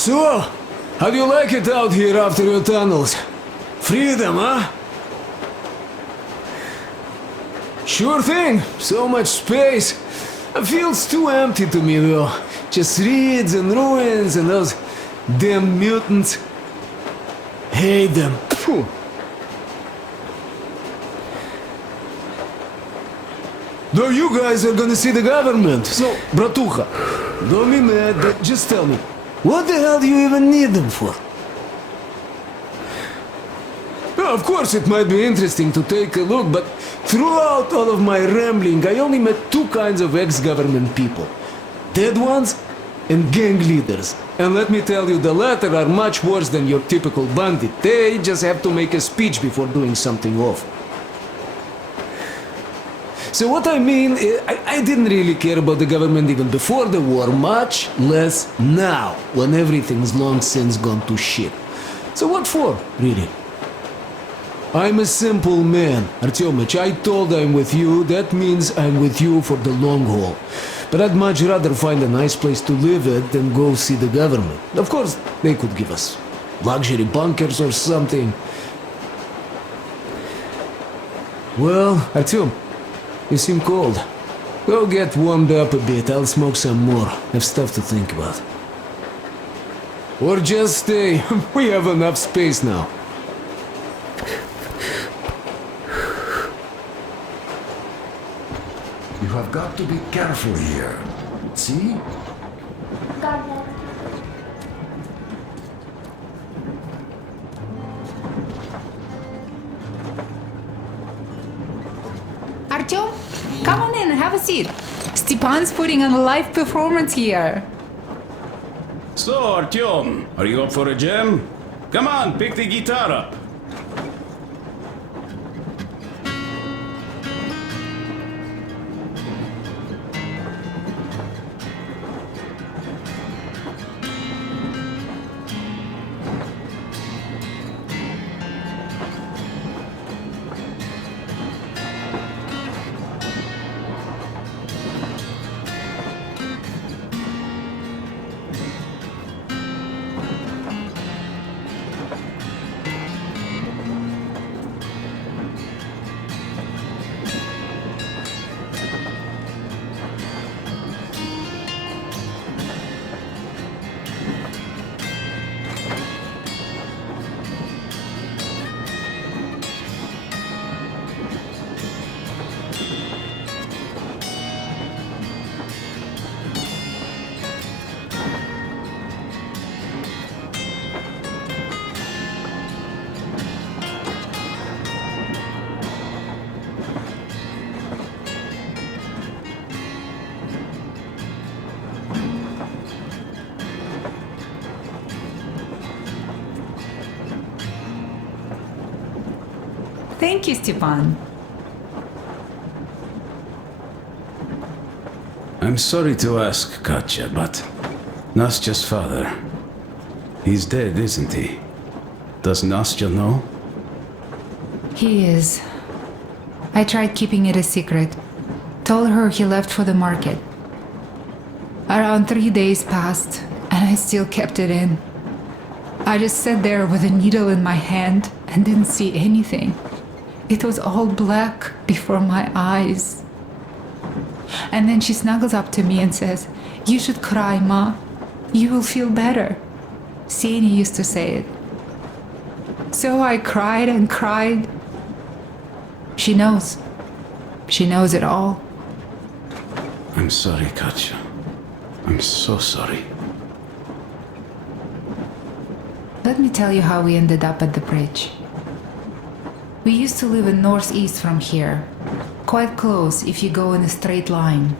So, how do you like it out here after your tunnels? Freedom, huh? Sure thing. So much space. It feels too empty to me, though. Just reeds and ruins and those damn mutants. Hate them. Phew. Though you guys are gonna see the government. So, bratuха, don't be mad, but just tell me, what the hell do you even need them for? Well, of course, it might be interesting to take a look, but throughout all of my rambling, I only met two kinds of ex-government people. Dead ones and gang leaders. And let me tell you, the latter are much worse than your typical bandit. They just have to make a speech before doing something awful. So what I mean, I didn't really care about the government even before the war, much less now, when everything's long since gone to shit. So what for, really? I'm a simple man, Artyomich. I told I'm with you, that means I'm with you for the long haul. But I'd much rather find a nice place to live at than go see the government. Of course, they could give us luxury bunkers or something. Well, Artyom, you seem cold. Go get warmed up a bit, I'll smoke some more. Have stuff to think about. Or just stay. We have enough space now. You have got to be careful here. See? Got that. Artyom, come on in, have a seat. Stepan's putting on a live performance here. So, Artyom, are you up for a jam? Come on, pick the guitar up. Thank you, Stepan. I'm sorry to ask, Katya, but Nastya's father, he's dead, isn't he? Does Nastya know? He is. I tried keeping it a secret. Told her he left for the market. Around 3 days passed, and I still kept it in. I just sat there with a needle in my hand and didn't see anything. It was all black before my eyes. And then she snuggles up to me and says, "You should cry, Ma. You will feel better." Seni used to say it. So I cried and cried. She knows. She knows it all. I'm sorry, Katya. I'm so sorry. Let me tell you how we ended up at the bridge. We used to live in northeast from here, quite close if you go in a straight line.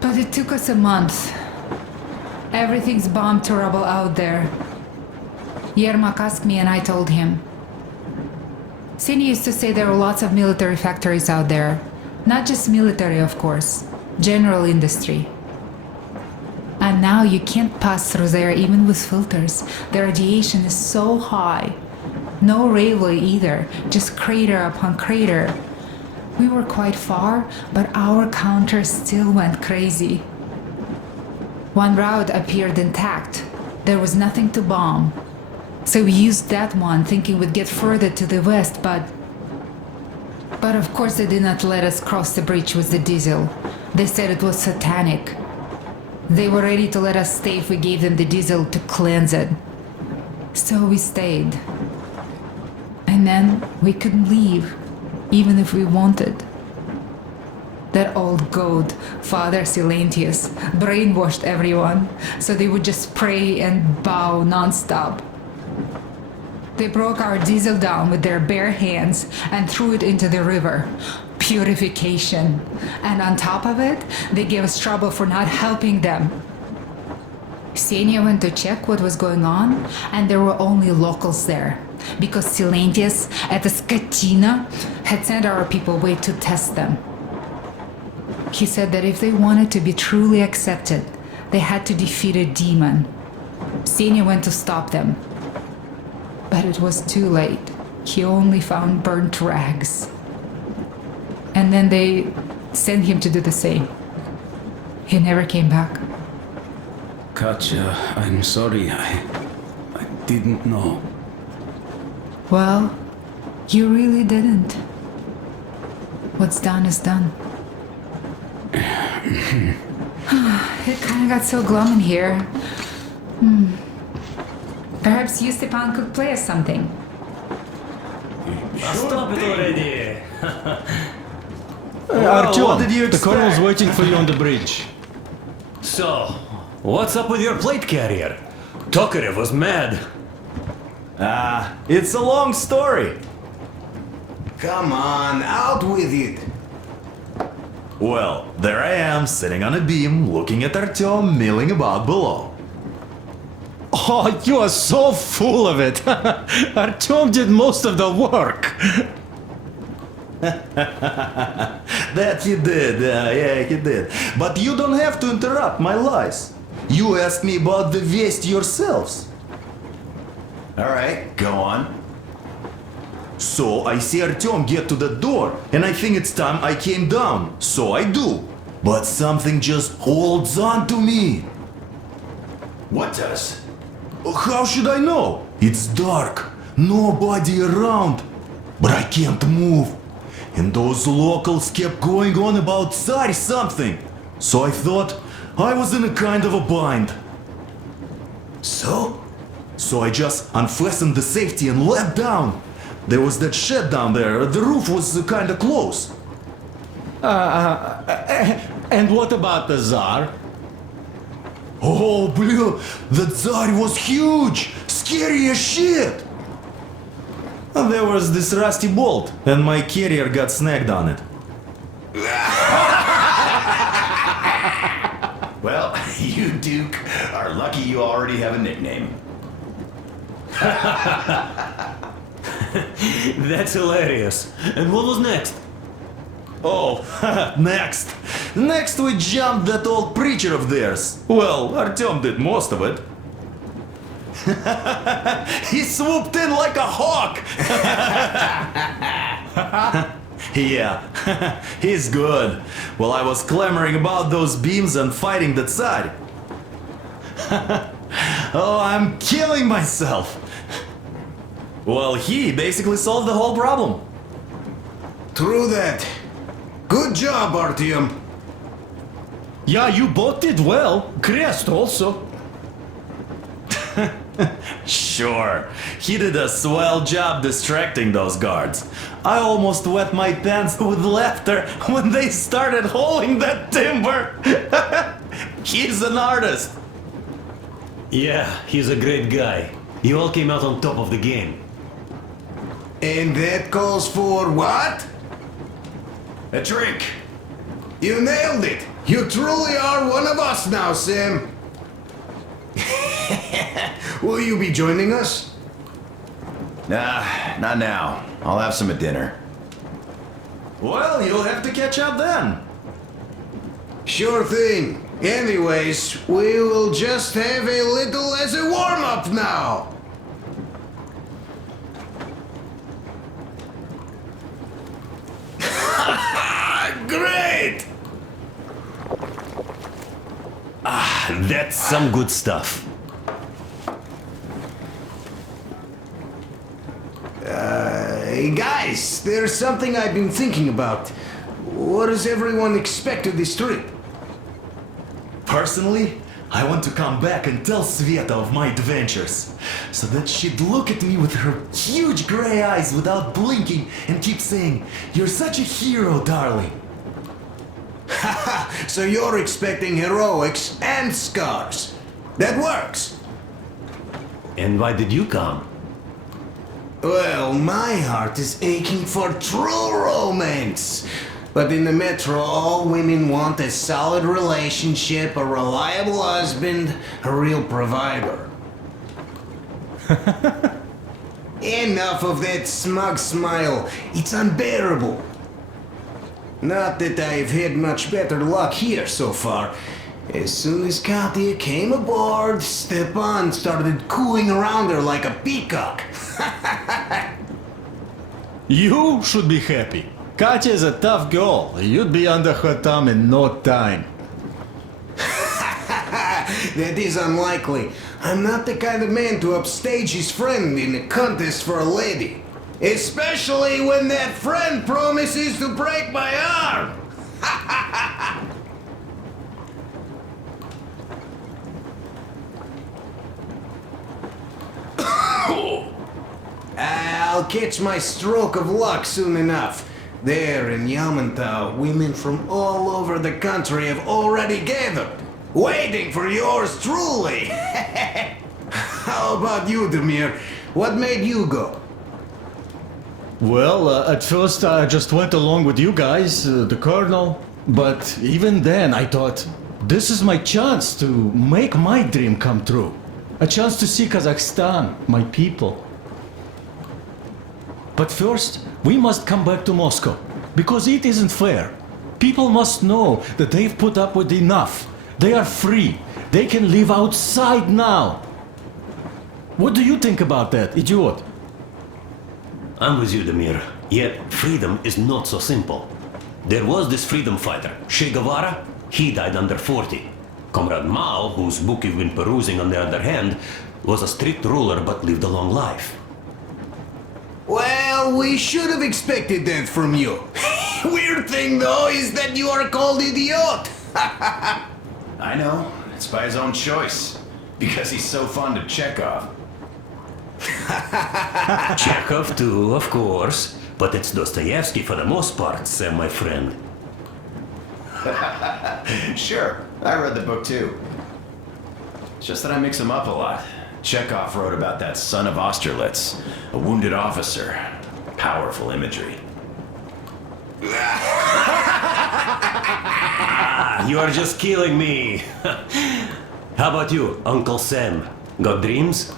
But it took us a month. Everything's bombed to rubble out there. Yermak asked me and I told him. Seni used to say there were lots of military factories out there. Not just military, of course. General industry. And now you can't pass through there even with filters. The radiation is so high. No railway either, just crater upon crater. We were quite far, but our counter still went crazy. One route appeared intact, There was nothing to bomb. So we used that one, thinking we'd get further to the west, but of course they did not let us cross the bridge with the diesel. They said it was satanic. They were ready to let us stay if we gave them the diesel to cleanse it. So we stayed. And then we couldn't leave, even if we wanted. That old goat, Father Silentius, brainwashed everyone, so they would just pray and bow non-stop. They broke our diesel down with their bare hands and threw it into the river. Purification. And on top of it, they gave us trouble for not helping them. Ksenia went to check what was going on, and there were only locals there, because Silentius at the Skatina had sent our people away to test them. He said that if they wanted to be truly accepted, they had to defeat a demon. Ksenia went to stop them. But it was too late. He only found burnt rags. And then they sent him to do the same. He never came back. Katja, I'm sorry. I didn't know. Well, you really didn't. What's done is done. It kind of got so glum in here. Perhaps you, Stepan, could play us something. Stop it already! Artyom, what did you the colonel's expect? waiting for you on the bridge. So, what's up with your plate carrier? Tokarev was mad. It's a long story. Come on, out with it. Well, there I am, sitting on a beam, looking at Artyom milling about below. Oh, you are so full of it. Artyom did most of the work. That he did, yeah, he did. But you don't have to interrupt my lies. You asked me about the Vest yourselves. Alright, go on. So I see Artyom get to the door, and I think it's time I came down. So I do. But something just holds on to me. What does? How should I know? It's dark, nobody around. But I can't move. And those locals kept going on about Tsar something. So I thought I was in a kind of a bind. So? So I just unfastened the safety and leapt down. There was that shed down there. The roof was kind of close. And what about the Tsar? Oh, blue, the Tsar was huge, scary as shit. And there was this rusty bolt, and my carrier got snagged on it. Well, you, Duke, are lucky you already have a nickname. That's hilarious. And what was next? Oh, next. Next we jumped that old preacher of theirs. Well, Artyom did most of it. He swooped in like a hawk. Yeah, he's good. While I was clamoring about those beams and fighting the Tsar. Oh, I'm killing myself. Well, he basically solved the whole problem. True that. Good job, Artyom. Yeah, you both did well. Krest also. Sure, he did a swell job distracting those guards. I almost wet my pants with laughter when they started hauling that timber. He's an artist. Yeah, he's a great guy. You all came out on top of the game. And that calls for what? A drink. You nailed it. You truly are one of us now, Sam. Will you be joining us? Nah, not now. I'll have some at dinner. Well, you'll have to catch up then. Sure thing. Anyways, we will just have a little as a warm-up now. Great! That's some good stuff. Hey guys, there's something I've been thinking about. What does everyone expect of this trip? Personally, I want to come back and tell Sveta of my adventures, so that she'd look at me with her huge gray eyes without blinking and keep saying, "You're such a hero, darling." Haha, so you're expecting heroics and scars. That works. And why did you come? Well, my heart is aching for true romance. But in the metro, all women want a solid relationship, a reliable husband, a real provider. Enough of that smug smile. It's unbearable. Not that I've had much better luck here so far. As soon as Katya came aboard, Stepan started cooing around her like a peacock. You should be happy. Katya is a tough girl. You'd be under her thumb in no time. That is unlikely. I'm not the kind of man to upstage his friend in a contest for a lady. Especially when that friend promises to break my arm. I'll catch my stroke of luck soon enough. There in Yamantau, women from all over the country have already gathered, waiting for yours truly. How about you, Demir? What made you go? Well, at first I just went along with you guys, the colonel. But even then I thought, this is my chance to make my dream come true. A chance to see Kazakhstan, my people. But first, we must come back to Moscow, because it isn't fair. People must know that they've put up with enough. They are free. They can live outside now. What do you think about that, idiot? I'm with you, Demir. Yet, freedom is not so simple. There was this freedom fighter, Che Guevara. He died under 40. Comrade Mao, whose book you've been perusing on the other hand, was a strict ruler but lived a long life. Well, we should have expected that from you. Weird thing, though, is that you are called idiot. I know. It's by his own choice. Because he's so fond of Chekhov. Chekhov too, of course. But it's Dostoevsky for the most part, Sam, my friend. Sure, I read the book too. It's just that I mix them up a lot. Chekhov wrote about that son of Austerlitz, a wounded officer. Powerful imagery. You are just killing me. How about you, Uncle Sam? Got dreams?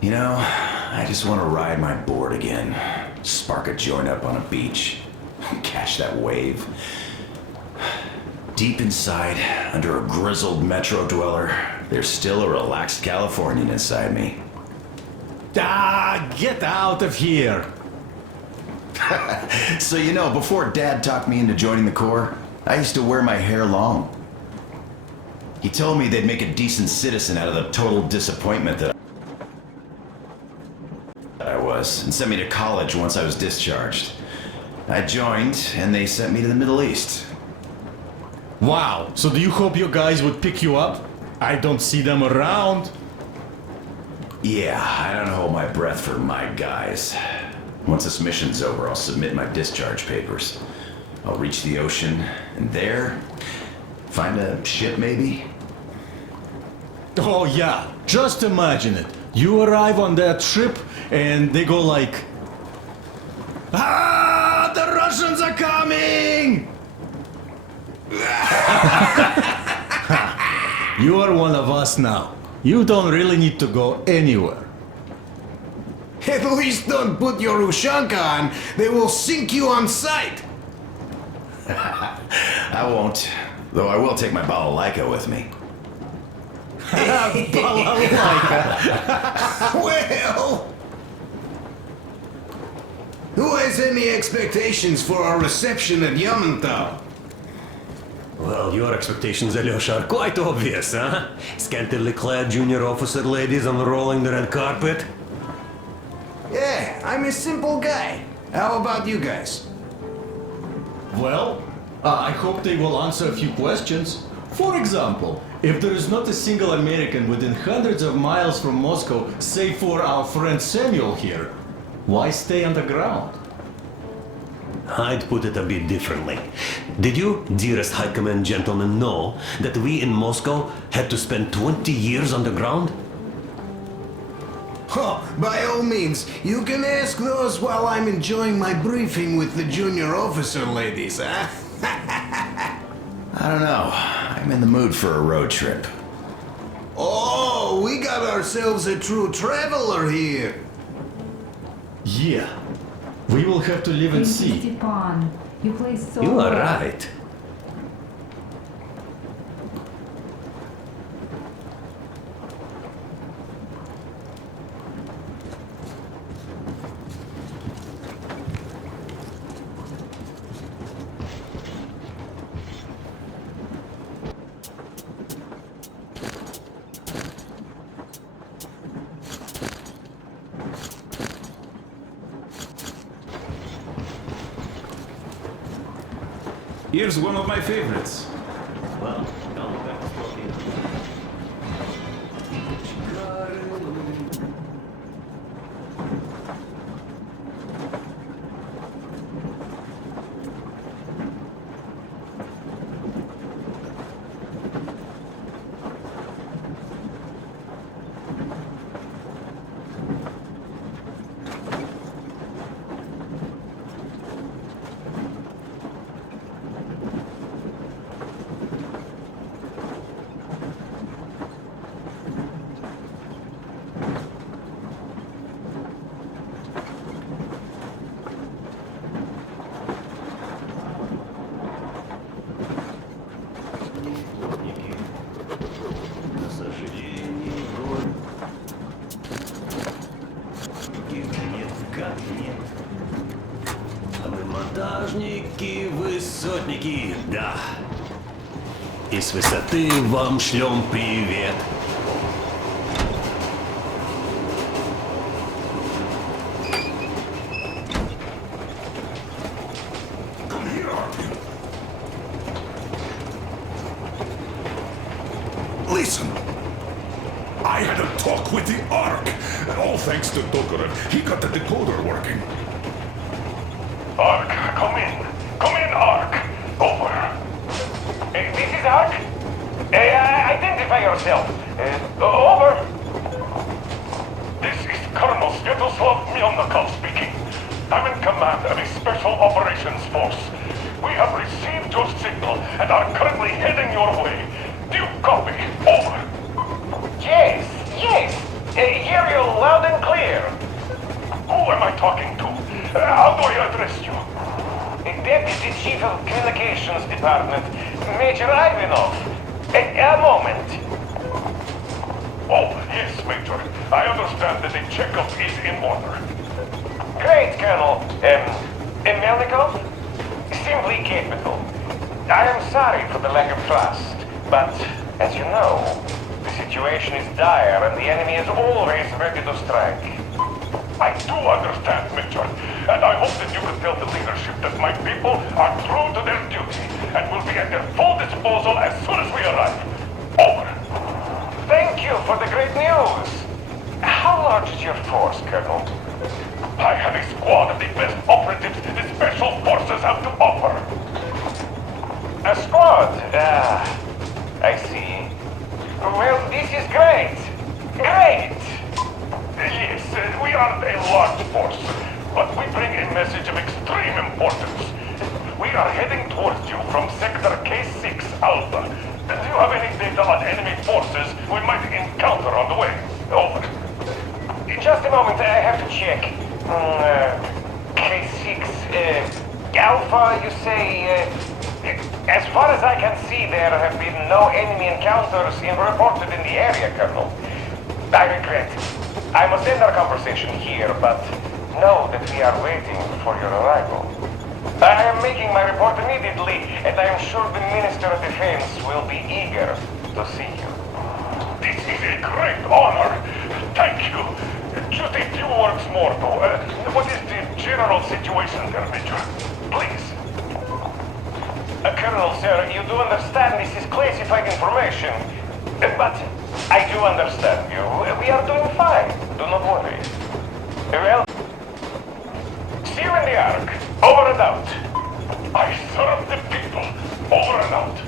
You know, I just want to ride my board again. Spark a joint up on a beach. Catch that wave. Deep inside, under a grizzled metro dweller, there's still a relaxed Californian inside me. Ah, get out of here! So you know, before Dad talked me into joining the Corps, I used to wear my hair long. He told me they'd make a decent citizen out of the total disappointment that I was, and sent me to college once I was discharged. I joined, and they sent me to the Middle East. Wow, so do you hope your guys would pick you up? I don't see them around. Yeah, I don't hold my breath for my guys. Once this mission's over, I'll submit my discharge papers. I'll reach the ocean, and there, find a ship maybe? Oh yeah, just imagine it. You arrive on that ship, and they go like... Ah, the Russians are coming! You are one of us now. You don't really need to go anywhere. At least don't put your Ushanka on. They will sink you on sight. I won't, though I will take my balalaika with me. Well... Who has any expectations for our reception at Yamantau? Well, your expectations, Alyosha, are quite obvious, huh? Scantily clad junior officer ladies unrolling the red carpet. Yeah, I'm a simple guy. How about you guys? Well, I hope they will answer a few questions. For example, if there is not a single American within hundreds of miles from Moscow, save for our friend Samuel here, why stay underground? I'd put it a bit differently. Did you, dearest High Command gentlemen, know that we in Moscow had to spend 20 years underground? Oh, by all means, you can ask those while I'm enjoying my briefing with the junior officer ladies, huh? I don't know. I'm in the mood for a road trip. Oh, we got ourselves a true traveler here. Yeah, we will have to live and Thank you, see. Stepan. You play so You are well. right. Here's one of my favorites. Well, come back to talking. А мы монтажники, высотники, да. И с высоты вам шлем привет. Listen. I had a talk with the Ark, and all thanks to Tokarev, he got the decoder working. Ark, come in. Come in, Ark. Over. This is Ark? Identify yourself. Over. This is Colonel Sviatoslav Melnikov speaking. I'm in command of a special operations force. We have received your signal and are currently heading your way. Do you copy? Over. Yes. Hear you loud and clear. Who am I talking to? How do I address you? Deputy Chief of Communications Department, Major Ivanov. A moment. Oh, yes, Major. I understand that the checkup is in order. Great, Colonel. Melnikov? Simply capital. I am sorry for the lack of trust, but, as you know, the situation is dire and the enemy is always ready to strike. I do understand, Major, and I hope that you can tell the leadership that my people are true to their duty and will be at their full disposal as soon as we arrive. Over. Thank you for the great news. How large is your force, Colonel? I have a squad of the best operatives the Special Forces have to offer. A squad? I see. Well, this is great. Great! Yes, we aren't a large force, but we bring a message of extreme importance. We are heading towards you from Sector K6 Alpha. Do you have any data on enemy forces we might encounter on the way? Over. Just a moment, I have to check. K6 Alpha, you say? As far as I can see, there have been no enemy encounters reported in the area, Colonel. I regret. I must end our conversation here, but know that we are waiting for your arrival. I am making my report immediately, and I am sure the Minister of Defense will be eager to see you. This is a great honor. Thank you. Just a few words more, though. What is the general situation there, Major? Please. Colonel, sir, you do understand this is classified information. But I do understand you. We are doing fine. Do not worry. Well, see you in the Ark. Over and out. I serve the people. Over and out.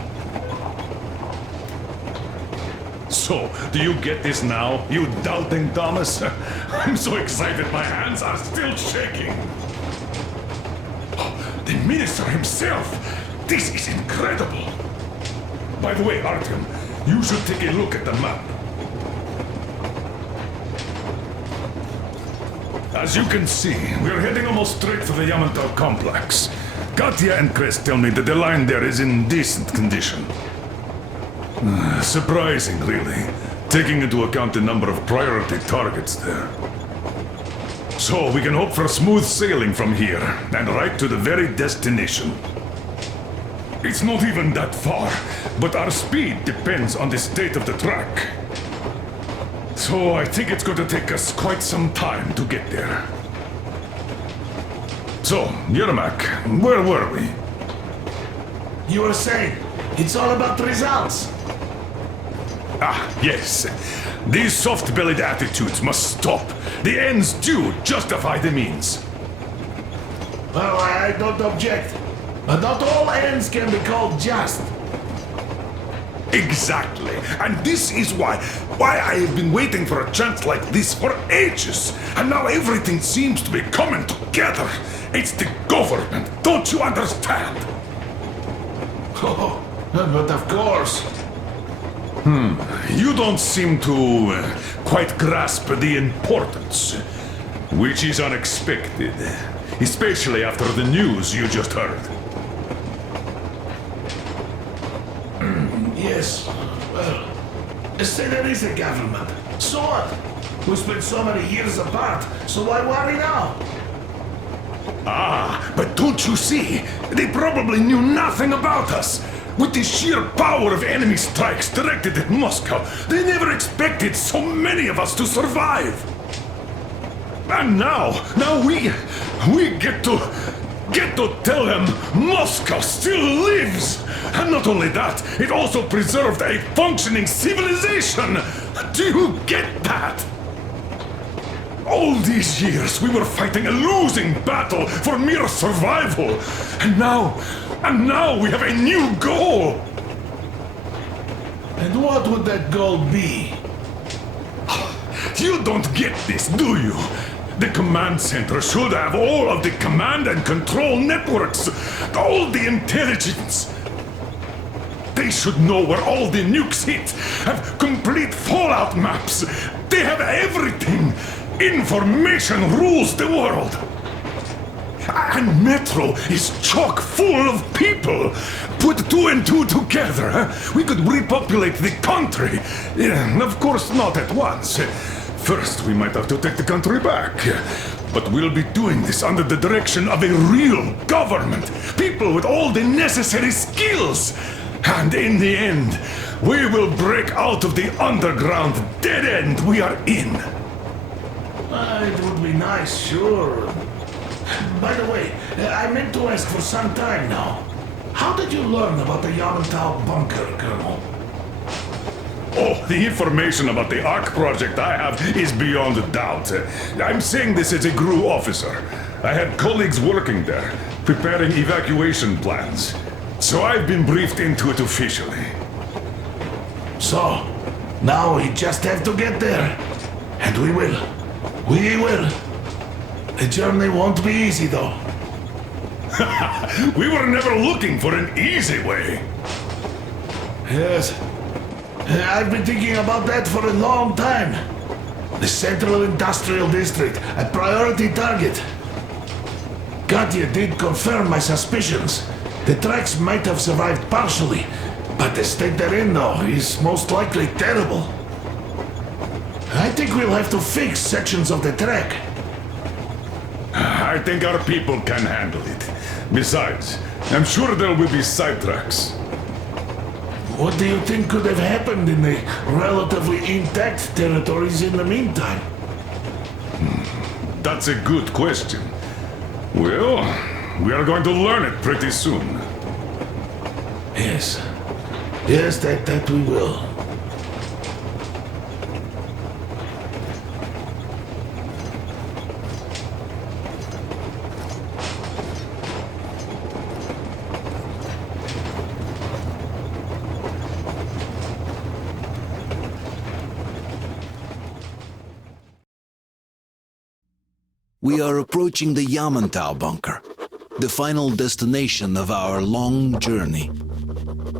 So, do you get this now, you doubting Thomas? I'm so excited my hands are still shaking. Oh, the minister himself! This is incredible! By the way, Artyom, you should take a look at the map. As you can see, we're heading almost straight for the Yamantau complex. Katya and Krest tell me that the line there is in decent condition. Surprising, really, taking into account the number of priority targets there. So we can hope for smooth sailing from here, and right to the very destination. It's not even that far, but our speed depends on the state of the track. So I think it's going to take us quite some time to get there. So, Yermak, where were we? You were saying, it's all about results. Ah, yes. These soft-bellied attitudes must stop. The ends do justify the means. Well, I don't object. But not all ends can be called just. Exactly. And this is why I have been waiting for a chance like this for ages. And now everything seems to be coming together. It's the government. Don't you understand? Oh, but of course. You don't seem to quite grasp the importance, which is unexpected, especially after the news you just heard. Yes, well, say there is a government. So what? We spent so many years apart, so why worry now? Ah, but don't you see? They probably knew nothing about us. With the sheer power of enemy strikes directed at Moscow, they never expected so many of us to survive. And now we get to tell them Moscow still lives. And not only that, it also preserved a functioning civilization. Do you get that? All these years we were fighting a losing battle for mere survival. And now we have a new goal. And what would that goal be? You don't get this, do you? The command center should have all of the command and control networks, all the intelligence. They should know where all the nukes hit, have complete fallout maps. They have everything. Information rules the world. And Metro is chock full of people. Put two and two together, we could repopulate the country. Of course, not at once. First, we might have to take the country back. But we'll be doing this under the direction of a real government. People with all the necessary skills. And in the end, we will break out of the underground dead end we are in. It would be nice, sure. By the way, I meant to ask for some time now. How did you learn about the Yamantau bunker, Colonel? Oh, the information about the Ark project I have is beyond a doubt. I'm saying this as a GRU officer. I had colleagues working there, preparing evacuation plans. So I've been briefed into it officially. So, now we just have to get there. And we will. We will. The journey won't be easy, though. We were never looking for an easy way. Yes. I've been thinking about that for a long time. The Central Industrial District, a priority target. Katya did confirm my suspicions. The tracks might have survived partially, but the state they're in, though, is most likely terrible. I think we'll have to fix sections of the track. I think our people can handle it. Besides, I'm sure there will be sidetracks. What do you think could have happened in the relatively intact territories in the meantime? That's a good question. Well, we are going to learn it pretty soon. Yes. Yes, that we will. We are approaching the Yamantau bunker, the final destination of our long journey.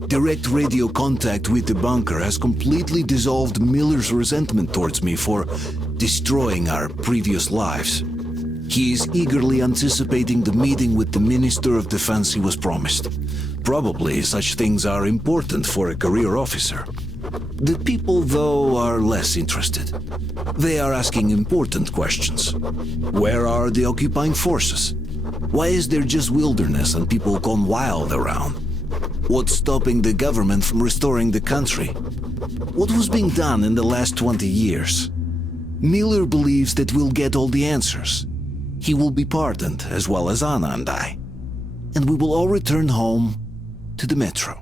Direct radio contact with the bunker has completely dissolved Miller's resentment towards me for destroying our previous lives. He is eagerly anticipating the meeting with the Minister of Defense he was promised. Probably such things are important for a career officer. The people, though, are less interested. They are asking important questions. Where are the occupying forces? Why is there just wilderness and people gone wild around? What's stopping the government from restoring the country? What was being done in the last 20 years? Miller believes that we'll get all the answers. He will be pardoned, as well as Anna and I. And we will all return home to the metro.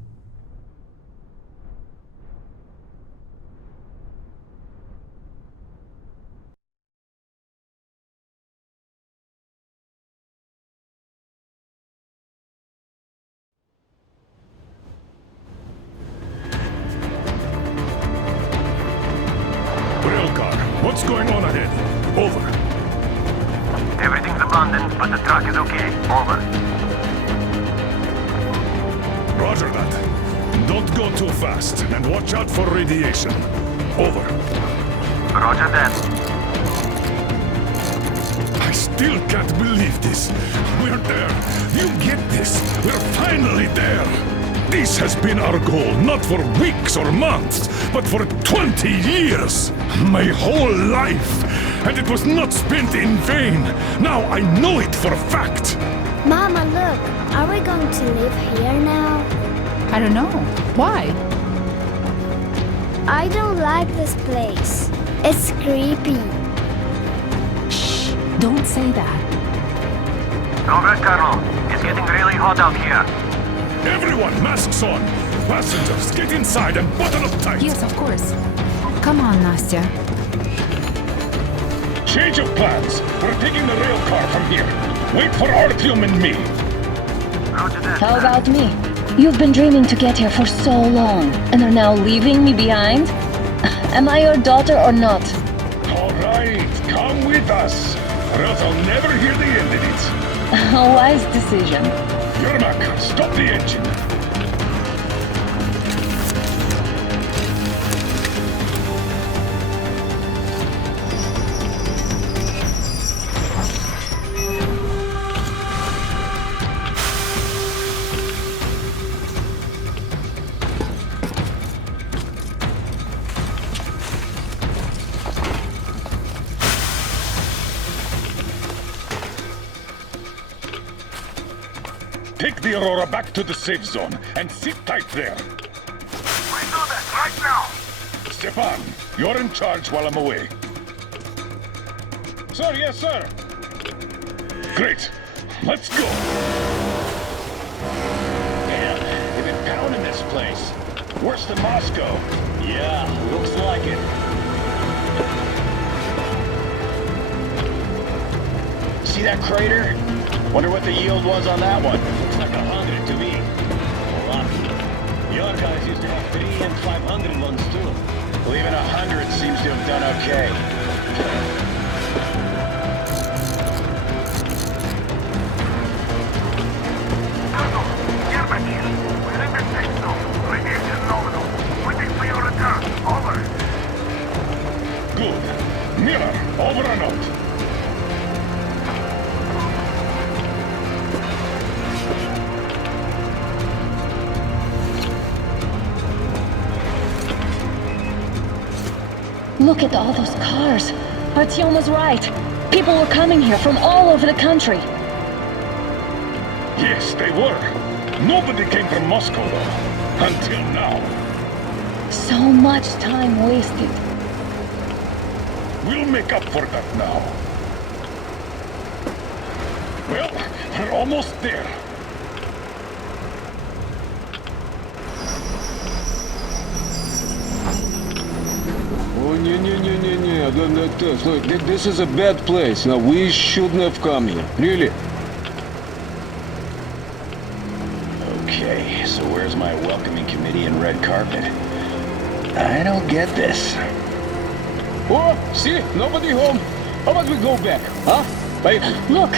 What's going on ahead? Over. Everything's abandoned, but the truck is okay. Over. Roger that. Don't go too fast, and watch out for radiation. Over. Roger that. I still can't believe this. We're there. You get this. We're finally there. This has been our goal, not for weeks or months, but for 20 years. My whole life. And it was not spent in vain. Now I know it for a fact. Mama, look. Are we going to live here now? I don't know. Why? I don't like this place. It's creepy. Shh. Don't say that. Over, Colonel. It's getting really hot out here. Everyone, masks on! Passengers, get inside and button up tight! Yes, of course. Come on, Nastya. Change of plans. We're taking the rail car from here. Wait for Artyom and me. Roger that. How about me? You've been dreaming to get here for so long, and are now leaving me behind? Am I your daughter or not? All right, come with us, or else I'll never hear the end of it. A wise decision. Yermak, stop the engine. Take the Aurora back to the safe zone and sit tight there. We do that right now. Stepan, you're in charge while I'm away. Sir, yes, sir. Great. Let's go. Damn, they've been pounding this place. Worse than Moscow. Yeah, looks like it. See that crater? Wonder what the yield was on that one. Looks like 100 to me. A lot. Your guys used to have 300 and 500 ones too. Well, even 100 seems to have done okay. Colonel, German here. We're in the safe zone. Radiation nominal. Waiting for your return. Over. Good. Miller, over and out. Look at all those cars. Artyom was right. People were coming here from all over the country. Yes, they were. Nobody came from Moscow, though. Until now. So much time wasted. We'll make up for that now. Well, we're almost there. Oh, look, this is a bad place. Now, we shouldn't have come here. Really. Okay, so where's my welcoming committee and red carpet? I don't get this. Oh, see? Nobody home. How about we go back, huh? Wait. Look!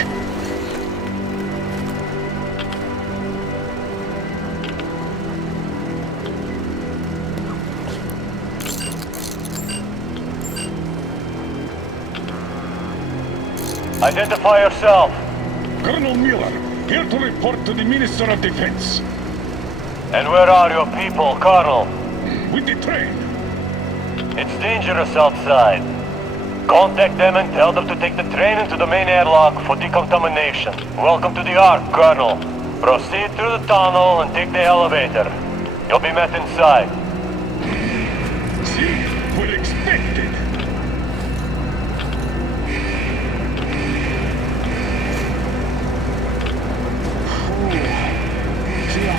Identify yourself. Colonel Miller, here to report to the Minister of Defense. And where are your people, Colonel? With the train. It's dangerous outside. Contact them and tell them to take the train into the main airlock for decontamination. Welcome to the Ark, Colonel. Proceed through the tunnel and take the elevator. You'll be met inside. See, we're expected. See, I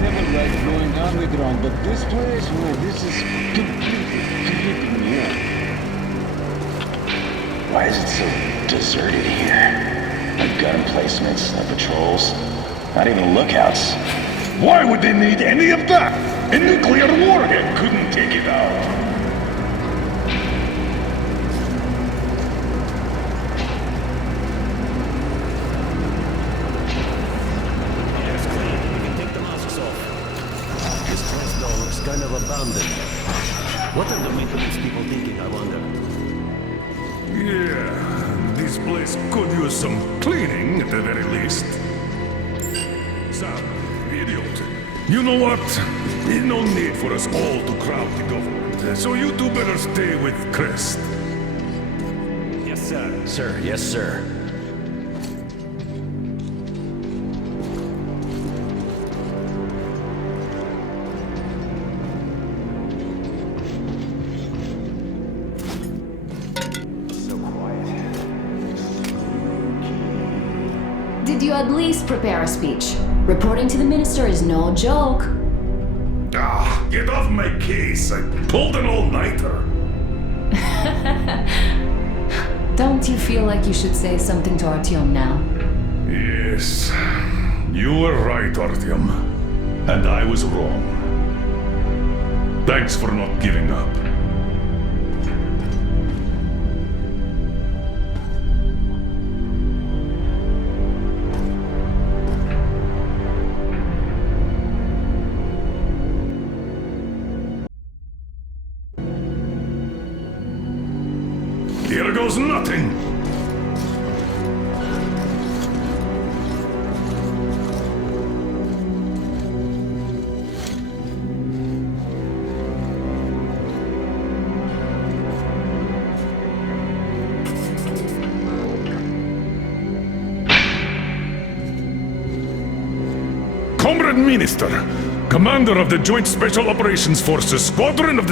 never liked going underground, but this place, well, this is completely creeping me out. Why is it so deserted here? No gun placements, no patrols, not even lookouts. Why would they need any of that? A nuclear warhead couldn't take it out. Air's clean. You can take the masks off. This place, though, looks kind of abandoned. What are the maintenance people thinking, I wonder? Yeah, this place could use some cleaning at the very least. Sam, idiot. You know what? There's no need for us all to crowd the government, so you two better stay with Crest. Yes, sir. Sir, yes, sir. Did you at least prepare a speech? Reporting to the minister is no joke. Ah, get off my case. I pulled an all-nighter. Don't you feel like you should say something to Artyom now? Yes, you were right, Artyom. And I was wrong. Thanks for not giving up. Here goes nothing! Comrade Minister, Commander of the Joint Special Operations Forces, Squadron of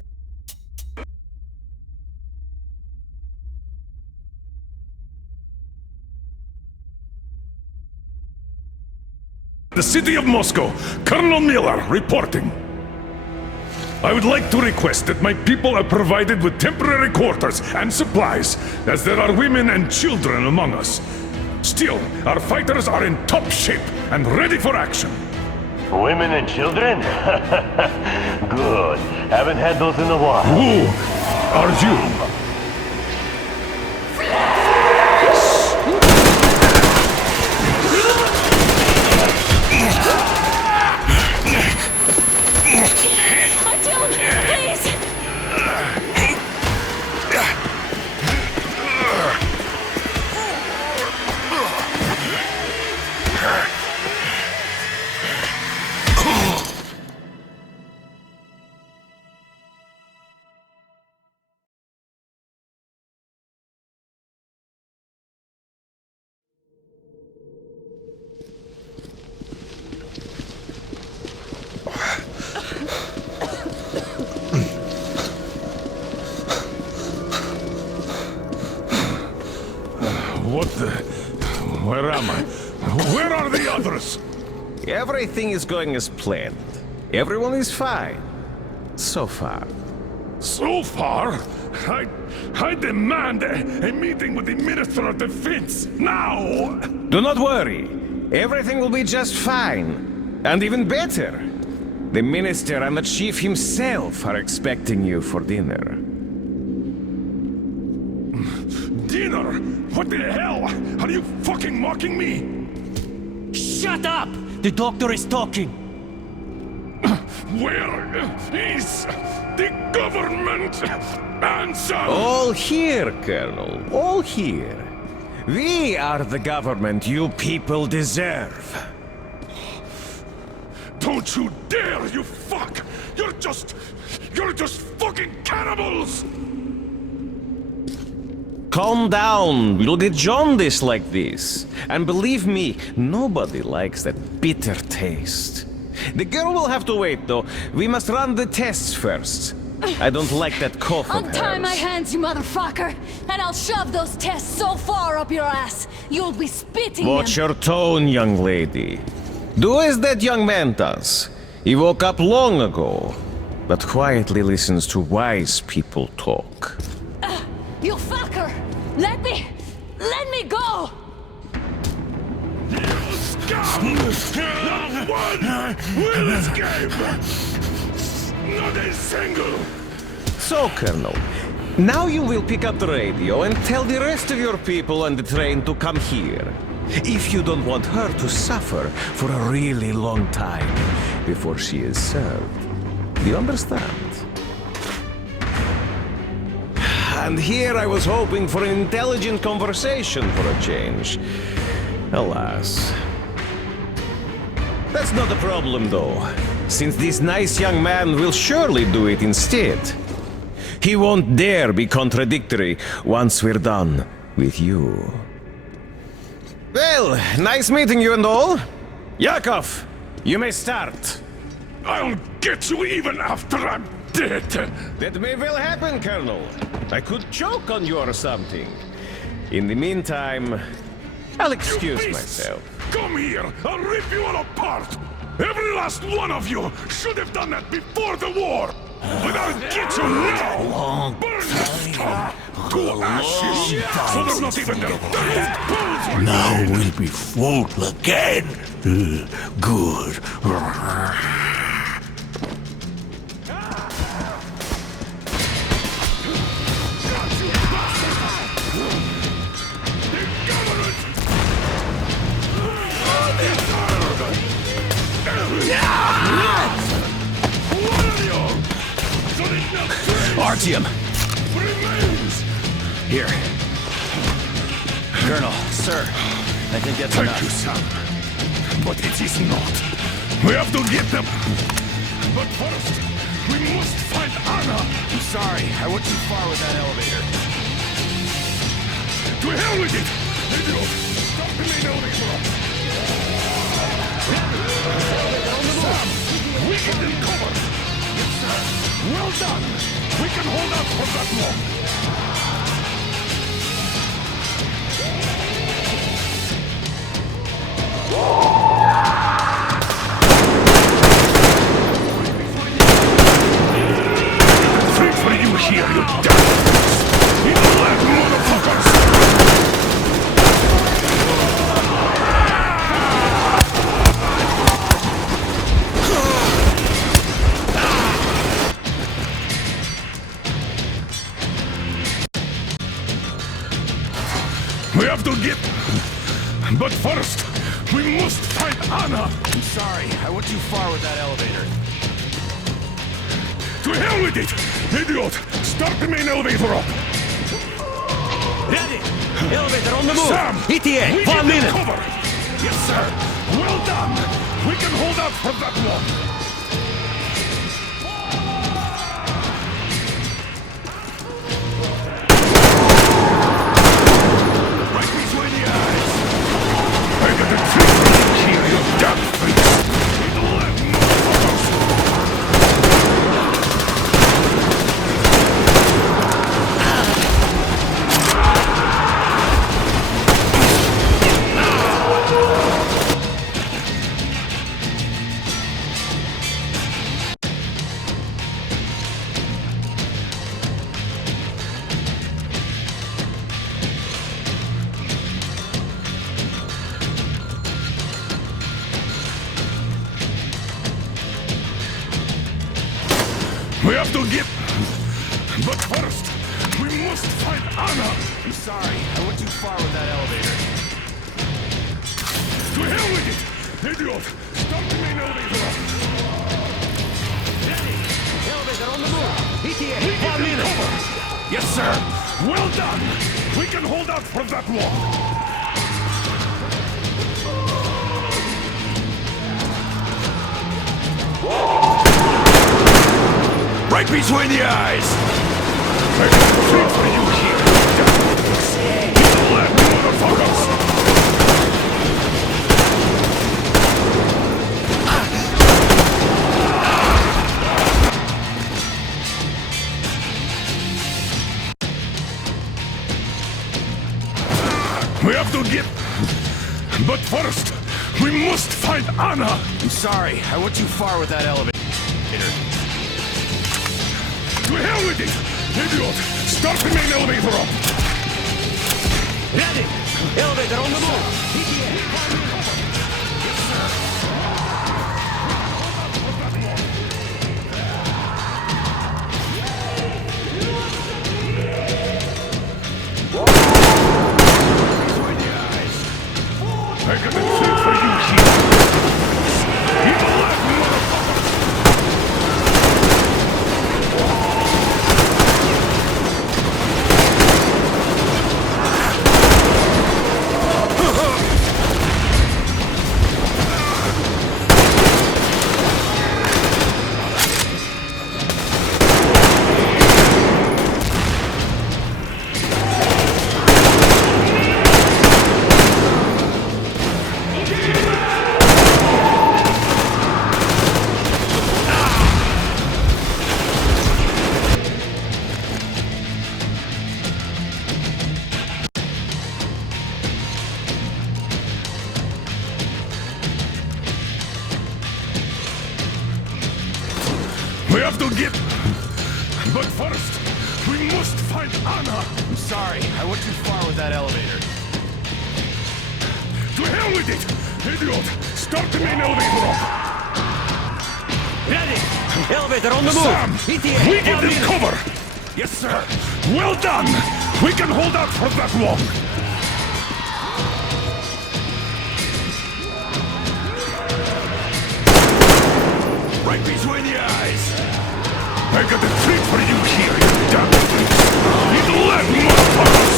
the city of Moscow, Colonel Miller reporting. I would like to request that my people are provided with temporary quarters and supplies, as there are women and children among us. Still, our fighters are in top shape and ready for action. Women and children? Good. Haven't had those in a while. Who are you? What the... Where am I? Where are the others? Everything is going as planned. Everyone is fine. So far. So far? I demand a meeting with the Minister of Defense, now! Do not worry. Everything will be just fine. And even better. The Minister and the Chief himself are expecting you for dinner. Dinner? What the hell? Are you fucking mocking me? Shut up! The doctor is talking. Where is the government? Answer! All here, Colonel. All here. We are the government you people deserve. Don't you dare, you fuck! You're just fucking cannibals! Calm down. We'll get jaundice like this. And believe me, nobody likes that bitter taste. The girl will have to wait, though. We must run the tests first. I don't like that cough of Untie hers. my hands, you motherfucker! And I'll shove those tests so far up your ass, you'll be spitting Watch them. your tone, young lady. Do as that young man does. He woke up long ago, but quietly listens to wise people talk. You fucker! Let me go! Scum! Not one will escape! Not a single! So, Colonel, now you will pick up the radio and tell the rest of your people on the train to come here. If you don't want her to suffer for a really long time before she is served. Do you understand? And here I was hoping for an intelligent conversation for a change. Alas. That's not a problem, though, since this nice young man will surely do it instead. He won't dare be contradictory once we're done with you. Well, nice meeting you and all. Yakov, you may start. I'll get you even after I'm dead! That may well happen, Colonel. I could choke on you or something. In the meantime, I'll excuse myself. Come here! I'll rip you all apart! Every last one of you should have done that before the war! But I'll get you now! Burn this scum to ashes! So there's not even the dirtiest pulls on Now you! we'll be full again. Good. Artyom! Here. Colonel, sir, I think that's Thank enough. you, son. But it is not. We have to get them. But first, we must find Anna. I'm sorry, I went too far with that elevator. To hell with it! Idiot! Stop the main elevator up! Sam, we get them covered! Yes, sir. Well done! We can hold out for that long! Wait for you here, you damn! You left motherfuckers! We have to get... But first, we must find Anna! I'm sorry, I went too far with that elevator. To hell with it! Idiot! Start the main elevator up! Ready! Elevator on the move! Sam! ETA, we 1 get minute! them cover! Yes, sir! Well done! We can hold out for that one! Right between the eyes! I got a trick for you here, you damn freaks! To the left, motherfuckers! have to get... But first, we must find Anna! I'm sorry, I went too far with that elevator. To hell with it! Idiot! Stop the main elevator up! Ready! Elevator on the move! ETA, We get 1 them minute! cover! Yes, sir! Well done! We can hold out for that long! Right between the eyes! I got a treat for you here! You left, motherfuckers! We have to get... But first, we must find Anna! I'm sorry, I went too far with that elevator. To hell with it! Idiot! Start the main elevator up! Ready! Elevator on the move! ETA, 1 minute! Yes, sir! I got a treat for you here! Keep alive, motherfuckers! We have to get... But first, we must find Anna! I'm sorry, I went too far with that elevator. To hell with it! Idiot! Start the main elevator up! Ready! Elevator on the move! Sam! ETA, We give 1 them minute! cover! Yes, sir! Well done! We can hold out for that long! Right between the eyes! I got a treat for you here, you damn freaks! Little left, motherfuckers!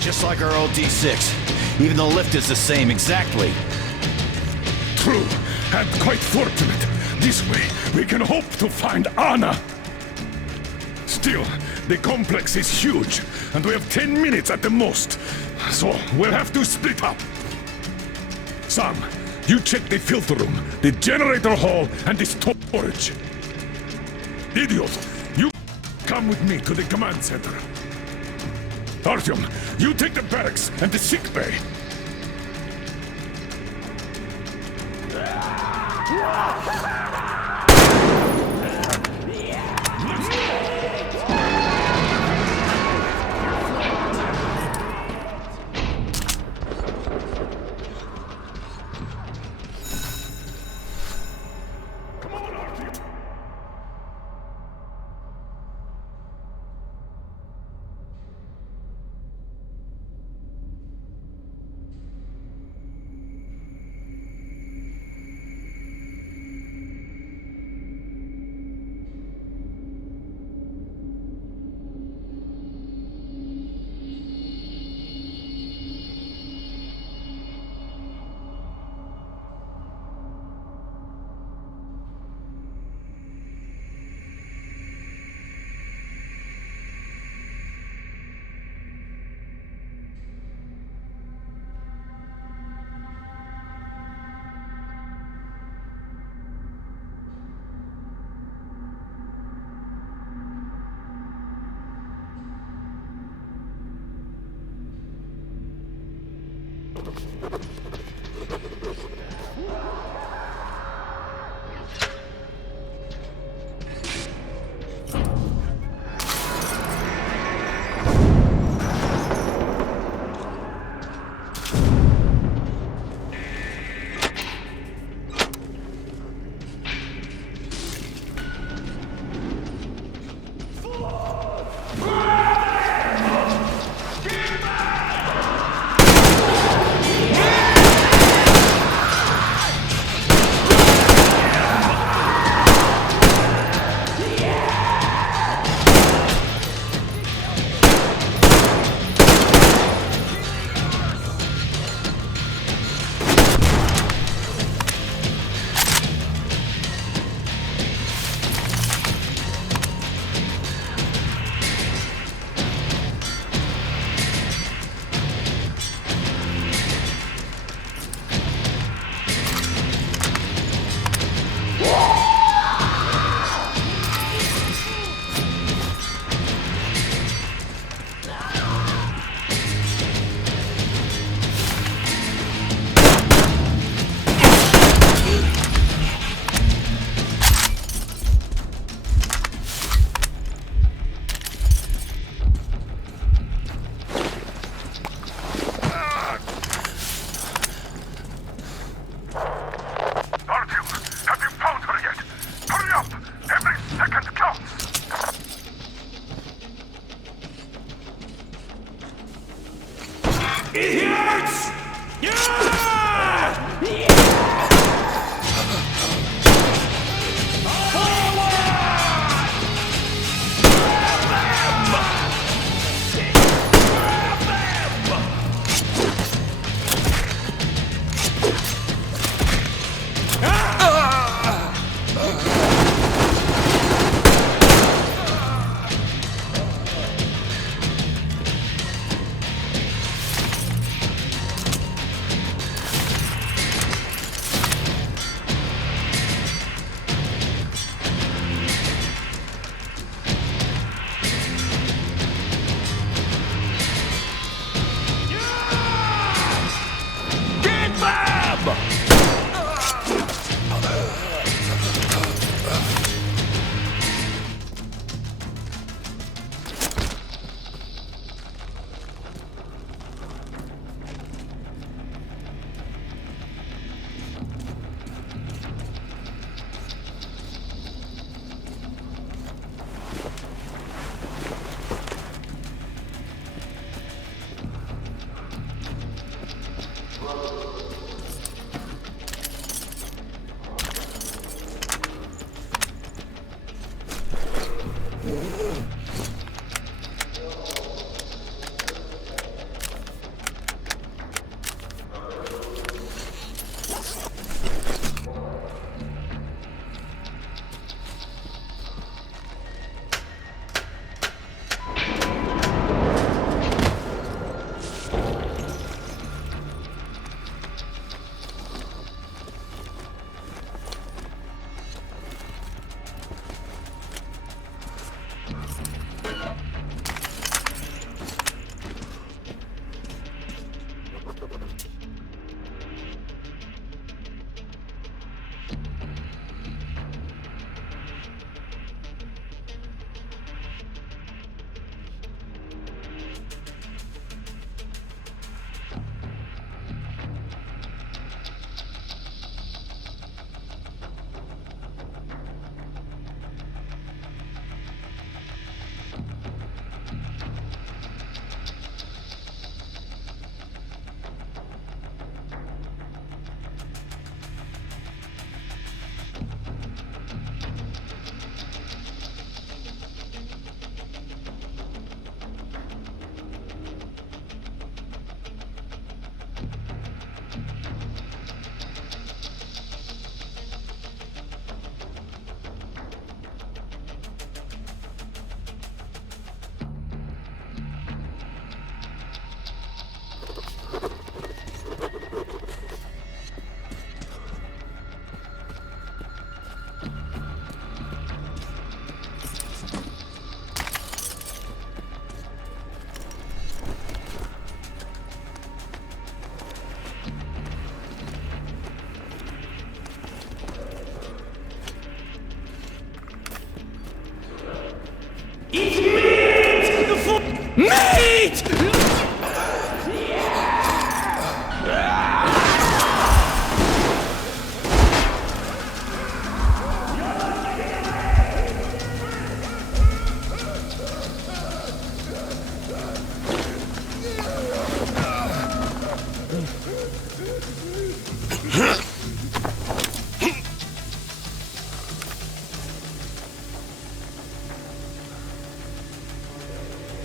Just like our old D6. Even the lift is the same, exactly. True, and quite fortunate. This way, we can hope to find Anna. Still, the complex is huge, and we have 10 minutes at the most. So, we'll have to split up. Sam, you check the filter room, the generator hall, and the storage. Idiot, you come with me to the command center. Artyom, you take the barracks and the sick bay. Yeah!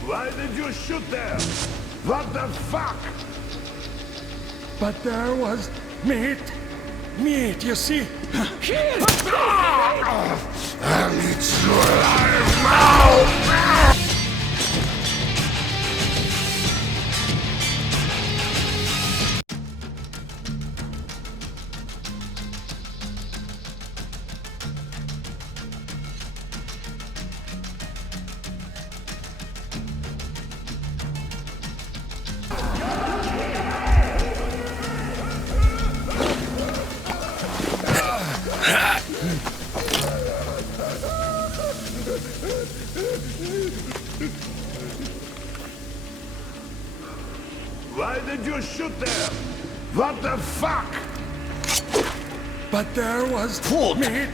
Why did you shoot there? What the fuck? But there was meat. Meat, you see? Here! And it's your life now! Why did you shoot there? What the fuck? But there was meat.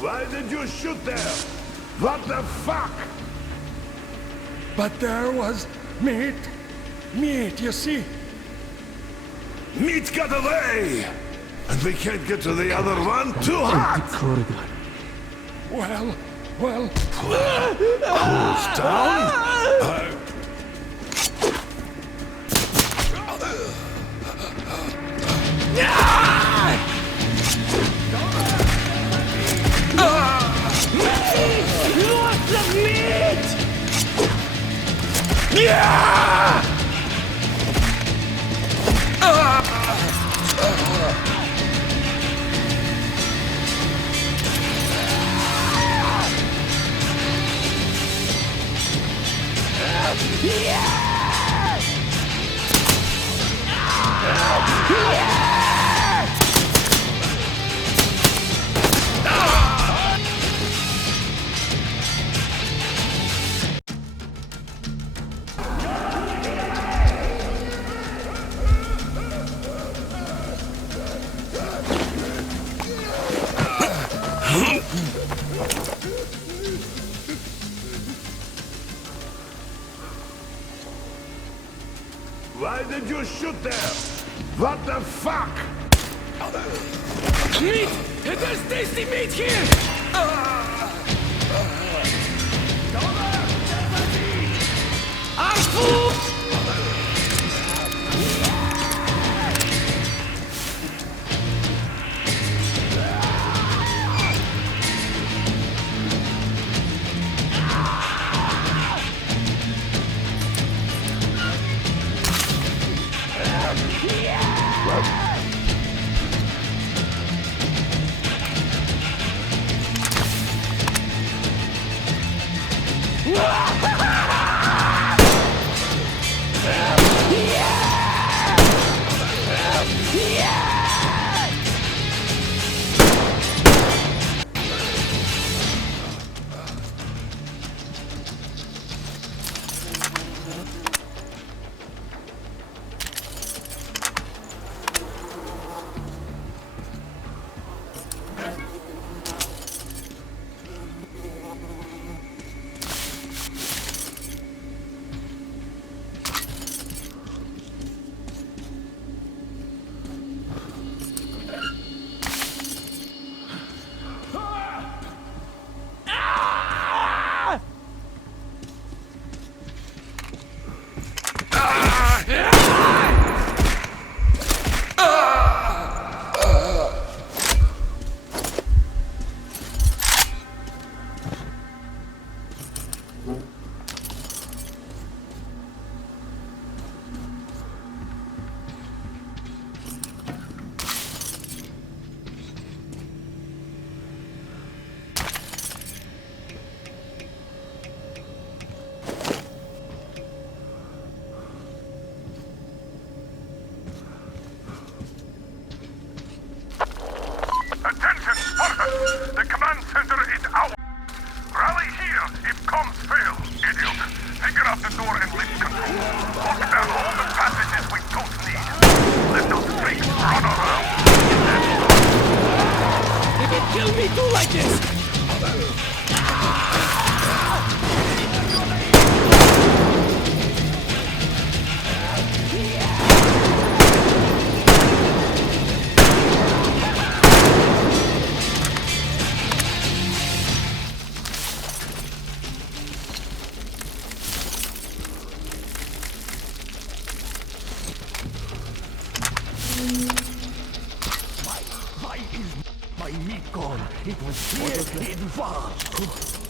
Why did you shoot there? What the fuck? But there was meat. Meat, you see? Meat got away! And we can't get to the other one. Too hot! Well... Cools down? Lots of meat! Yeah! Why did you shoot there? What the fuck? Meat! There's tasty meat here! Our food! my meat gone. It was here in Val.